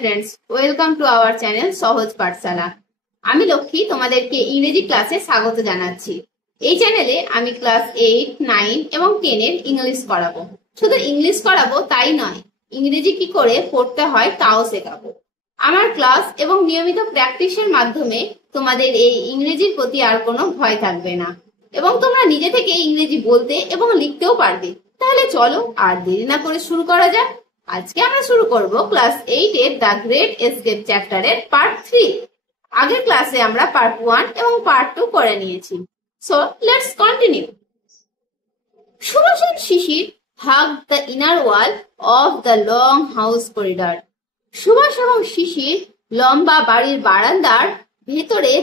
friends, welcome to our channel সহজ পাঠশালা। আমি লক্ষ্মী তোমাদেরকে ইংরেজি ক্লাসে স্বাগত জানাচ্ছি। এই চ্যানেলে আমি ক্লাস 8, 9 এবং 10 এর ইংলিশ করাবো। শুধু ইংলিশ করাবো তাই নয়, ইংরেজি কি করে পড়তে হয় তাও শেখাবো। আমার ক্লাস এবং নিয়মিত প্র্যাকটিসের মাধ্যমে তোমাদের এই ইংরেজির প্রতি আর কোনো ভয় থাকবে না এবং তোমরা নিজে থেকে ইংরেজি বলতে এবং লিখতেও পারবে। তাহলে চলো আর দেরি না করে শুরু করা যাক। আজকে আমরা শুরু করব ক্লাস 8 এর দ্য গ্রেট এসকেপ চ্যাপ্টারের পার্ট 3। আগের ক্লাসে আমরা পার্ট 1 এবং পার্ট 2 করে নিয়েছি। So let's continue. Subhash and Shishir hugged the inner wall of the long house corridor. Subhash এবং শিশির লম্বা বাড়ির বারান্দার ভেতরের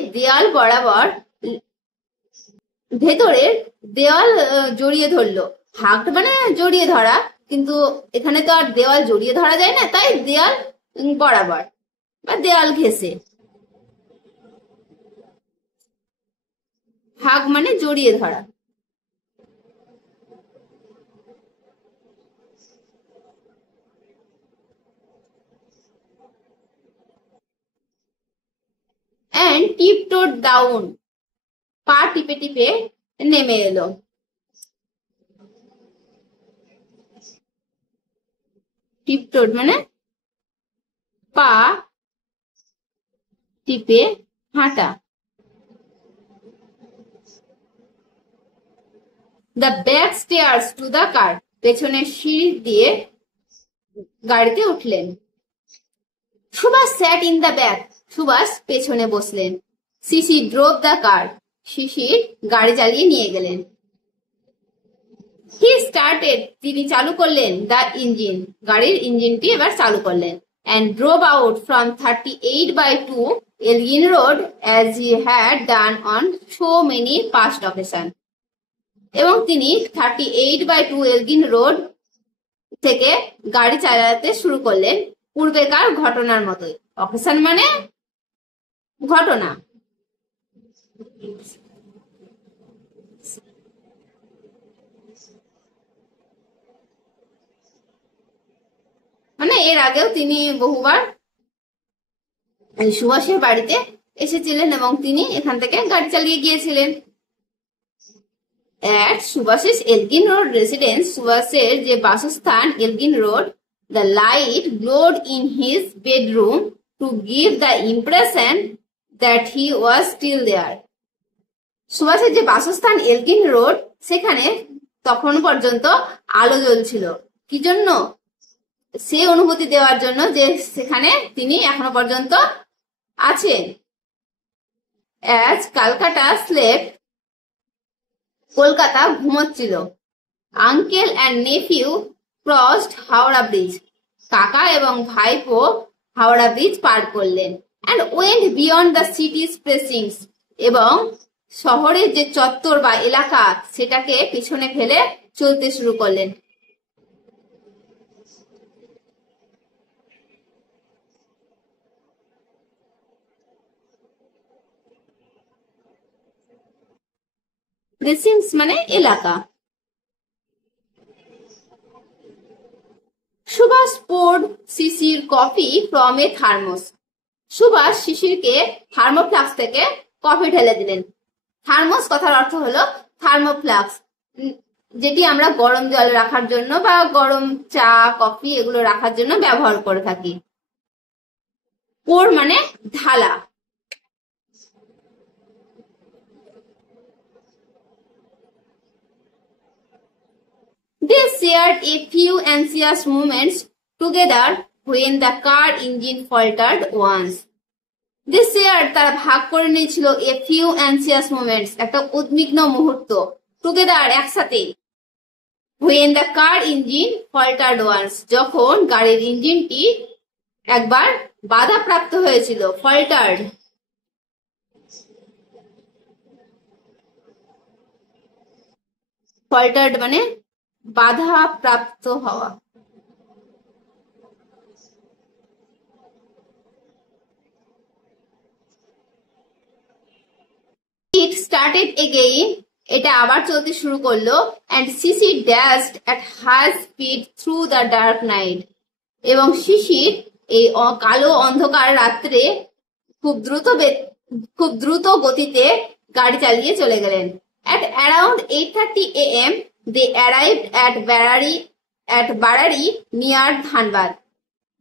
দেওয়াল জড়িয়ে ধরলো। হাগড মানে জড়িয়ে ধরা, কিন্তু এখানে তো আর দেওয়াল জড়িয়ে ধরা যায় না, তাই দেওয়াল বরাবর বা দেওয়াল ঘেঁষে। হাগ মানে জড়িয়ে ধরা। and tiptoed down, পা টিপে টিপে নেমে এলো। টিপটোড মানে পা টিপে হাঁটা। The back stairs to the car, পেছনের সিঁড়ি দিয়ে গাড়িতে উঠলেন। Subhash sat in the back, Subhash পেছনে বসলেন। শিশির drove the car, শিশির গাড়ি চালিয়ে নিয়ে গেলেন। He started, তিনি চালু করলেন the engine, গাড়ির ইঞ্জিনটি এবার চালু করলেন। And drove out from 38/2 Elgin Road as he had done on so many past occasions. এবং তিনি 38/2 এলগিন রোড থেকে গাড়ি চালাতে শুরু করলেন পূর্বেকার ঘটনার মতোই। অকেশন মানে ঘটনা। মানে এর আগেও তিনি বহুবার সুভাষের বাড়িতে এসেছিলেন এবং তিনি এখান থেকে গাড়ি চালিয়ে গিয়েছিলেন। At Subhash's Elgin Road residence, সুভাষের যে বাসস্থান Elgin road, the light glowed in his bedroom to give the impression that he was still there. সুভাষের যে বাসস্থান এলগিন রোড, সেখানে তখন পর্যন্ত আলো জ্বলছিল। কি জন্য? সে অনুভূতি দেওয়ার জন্য যে সেখানে তিনি এখনো পর্যন্ত আছেন। As Calcutta slept, কলকাতা ঘুমোচ্ছিল। Uncle and nephew crossed Howrah bridge, কাকা এবং ভাইপো হাওড়া ব্রিজ পার করলেন। And went beyond the cities precincts, এবং শহরের যে চত্বর বা এলাকা সেটাকে পিছনে ফেলে চলতে শুরু করলেন। প্রেসিংস মানে এলাকা। Subhas poured Sisir coffee from a thermos, Subhas শিশিরকে থার্মোফ্লাক্স থেকে কফি ঢেলে দিলেন। থার্মোস কথার অর্থ হলো থার্মোফ্লাক্স, যেটি আমরা গরম জল রাখার জন্য বা গরম চা কফি এগুলো রাখার জন্য ব্যবহার করে থাকি। pour মানে ঢালা। They shared a few anxious moments together when the car engine faltered once. They shared, তারা ভাগ করে নিয়েছিল a few anxious moments, একটা উদ্বিগ্ন মুহূর্ত, together একসাথে, when the car engine faltered once, যখন গাড়ির ইঞ্জিনটি একবার বাধাপ্রাপ্ত হয়েছিল। faltered faltered মানে বাধা প্রাপ্ত হওয়া। It started again, এটা আবার চলতে শুরু করলো। and Sissy dashed at high speed through the dark night, এবং শিশির এই কালো অন্ধকার রাত্রে খুব দ্রুত গতিতে গাড়ি চালিয়ে চলে গেলেন। At around 8:30 a.m. they arrived at Barari near Dhanbad.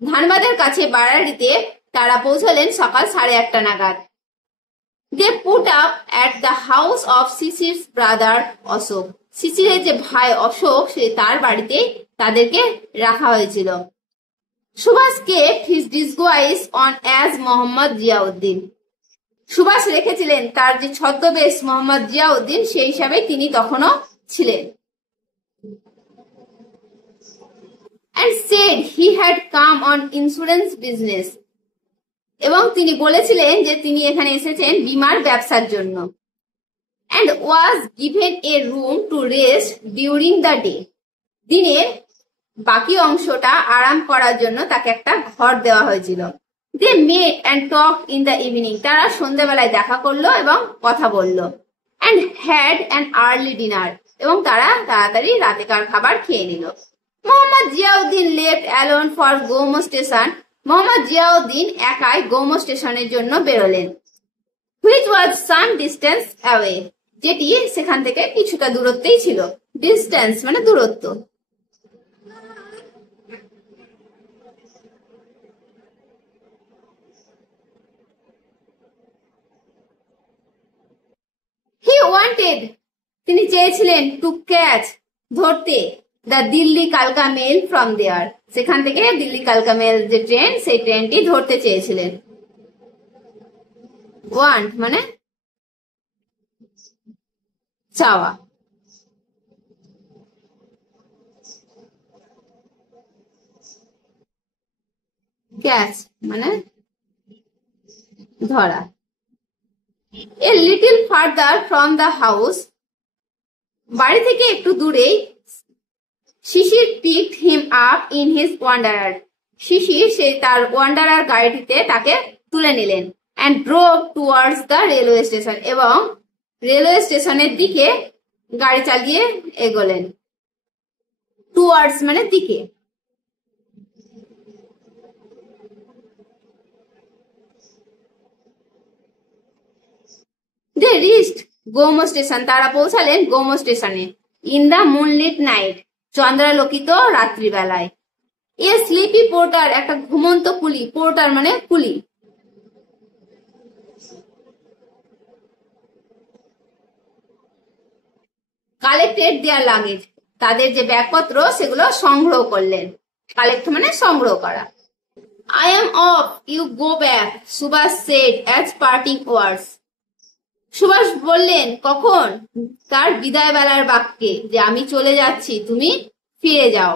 ধানবাদের কাছে বারাড়িতে তারা পৌঁছলেন সকাল 8:30 নাগাদ। They put up at the house of Sisir's brother Ashok। শিশিরের যে ভাই অশোক সে তার বাড়িতে তাদেরকে রাখা হয়েছিল। Subhash kept his disguise on as Mohammad Ziauddin. Subhash রেখেছিলেন তার যে ছদ্মবেশ মোহাম্মদ জিয়াউদ্দিন সেই হিসাবে তিনি তখনও ছিলেন। And said he had come on insurance business। এবং তিনি বলেছিলেন যে তিনি এখানে এসেছেন বীমার ব্যবসার জন্য। And was given a room to rest during the day। দিনের বাকি অংশটা আরাম করার জন্য তাকে একটা ঘর দেওয়া হয়েছিল। They met and talked in the evening। তারা সন্ধ্যাবেলায় দেখা করলো এবং কথা বলল। And had an early dinner। এবং তারা তাড়াতাড়ি রাতেকার খাবার খেয়ে নিল। Mohammad Ziauddin left alone for Gomoh station. Mohammad Ziauddin একাই গৌম স্টেশনের জন্য বেরোলেন। Which was some distance away। যেটি সেখান থেকে কিছুটা দূরত্বেই ছিল। ডিস্টেন্স মানে দূরত্ব। He wanted তিনি চেয়েছিলেন টু ক্যাচ ধরতে দ্য দিল্লি কালকা মেল ফ্রম দেয়ার। সেখান থেকে দিল্লি কালকা মেল যে ট্রেন সেই ট্রেনটি ধরতে চেয়েছিলেন। ওয়ান্ট মানে চাওয়া। ক্যাচ মানে ধরা। A little further from the house বাড়ি থেকে একটু দূরেই শিশির picked him up in his wanderer। শিশির সে তার ওয়ান্ডারার গাড়িটিতে তাকে তুলে নিলেন। And drove towards the railway station। এবং রেলওয়ে স্টেশনের দিকে গাড়ি চালিয়ে এগোলেন। টুয়ার্ডস মানে দিকে। They reached Gomoh station. তারা পৌঁছালেন গৌম স্টেশনে। ইন দ্য মুনলিট নাইট চন্দ্রালোকিত রাত্রিবেলায়। এ স্লিপি পোর্টার একটা ঘুমন্ত কুলি। পোর্টার মানে কুলি। কালেক্টেড দেয়ার লাগেজ তাদের যে ব্যাগপত্র সেগুলো সংগ্রহ করলেন। কালেক্ট মানে সংগ্রহ করা। I am off, you go back, Subhash said as parting words। Subhash বললেন কখন? তার বিদায় বেলার বাক্যে যে আমি চলে যাচ্ছি তুমি ফিরে যাও।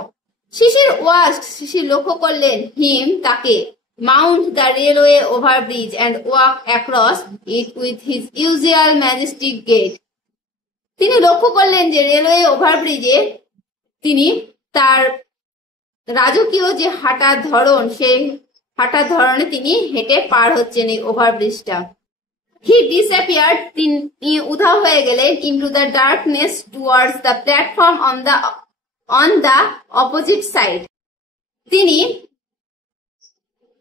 শিশির ওয়াচড শিশির লক্ষ্য করলেন হিম তাকে mount the railway overbridge and walk across it with his usual majestic gait. তিনি লক্ষ্য করলেন যে রেলওয়ে ওভারব্রিজে তিনি তার রাজকীয় যে হাঁটার ধরন সেই হাঁটার ধরনে তিনি হেঁটে পার হচ্ছেন এই ওভারব্রিজটা। He disappeared তিনি উধাও হয়ে গেলেন into the darkness towards the platform on the opposite side। তিনি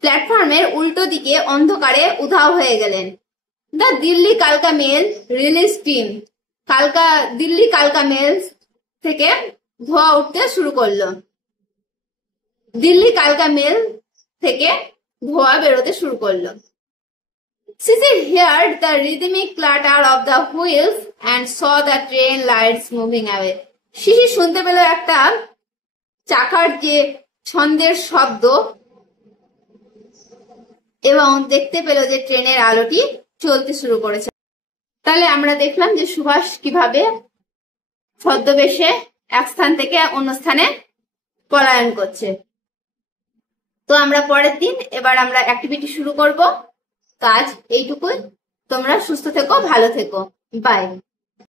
প্ল্যাটফর্মের উল্টো দিকে অন্ধকারে উধাও হয়ে গেলেন। The দিল্লি কালকা মেল রিলিজ টিম দিল্লি কালকা মেল থেকে ধোঁয়া উঠতে শুরু করলো। দিল্লি কালকা মেল থেকে ধোঁয়া বেরোতে শুরু করলো। Sisir heard the rhythmic clatter of the wheels and saw the train lights moving away। শিশির শুনতে পেল একটা চাকার যে ছন্দের শব্দ এবং দেখতে পেল যে ট্রেনের আলোটি চলতে শুরু করেছে। তাহলে আমরা দেখলাম যে সুভাষ কিভাবে ছদ্মবেশে এক স্থান থেকে অন্য স্থানে পলায়ন করছে। তো আমরা পরের দিন এবার আমরা অ্যাক্টিভিটি শুরু করব। কাজ এইটুকুই। তোমরা সুস্থ থেকো, ভালো থেকো। বাই।